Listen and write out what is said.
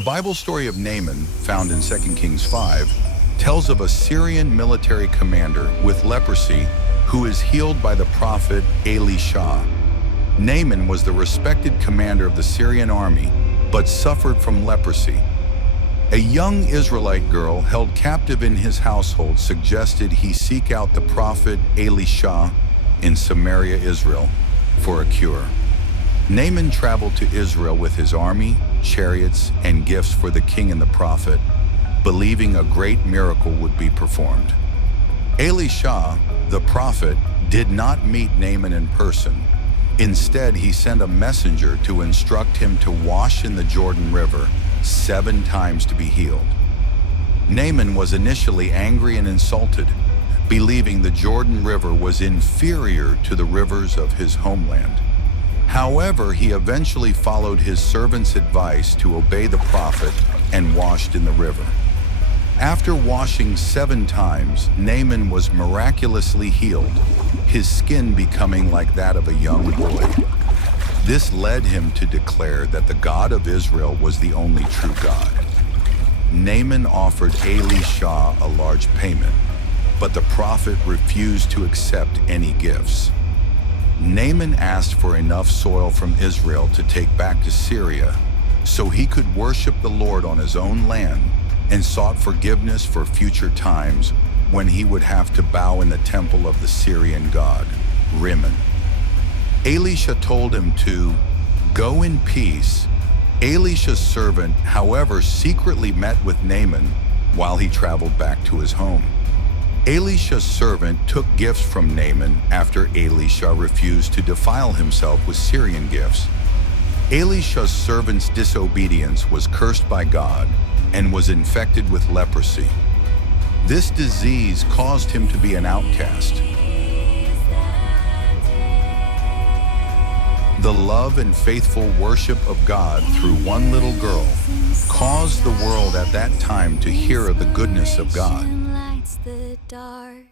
The Bible story of Naaman, found in 2 Kings 5, tells of a Syrian military commander with leprosy who is healed by the prophet Elisha. Naaman was the respected commander of the Syrian army, but suffered from leprosy. A young Israelite girl held captive in his household suggested he seek out the prophet Elisha in Samaria, Israel, for a cure. Naaman traveled to Israel with his army, chariots, and gifts for the king and the prophet, believing a great miracle would be performed. Elisha, the prophet, did not meet Naaman in person. Instead, he sent a messenger to instruct him to wash in the Jordan River 7 times to be healed. Naaman was initially angry and insulted, believing the Jordan River was inferior to the rivers of his homeland. However, he eventually followed his servant's advice to obey the prophet and washed in the river. After washing 7 times, Naaman was miraculously healed, his skin becoming like that of a young boy. This led him to declare that the God of Israel was the only true God. Naaman offered Elisha a large payment, but the prophet refused to accept any gifts. Naaman asked for enough soil from Israel to take back to Syria so he could worship the Lord on his own land, and sought forgiveness for future times when he would have to bow in the temple of the Syrian god, Rimmon. Elisha told him to go in peace. Elisha's servant, however, secretly met with Naaman while he traveled back to his home. Elisha's servant took gifts from Naaman after Elisha refused to defile himself with Syrian gifts. Elisha's servant's disobedience was cursed by God and was infected with leprosy. This disease caused him to be an outcast. The love and faithful worship of God through one little girl caused the world at that time to hear of the goodness of God. The dark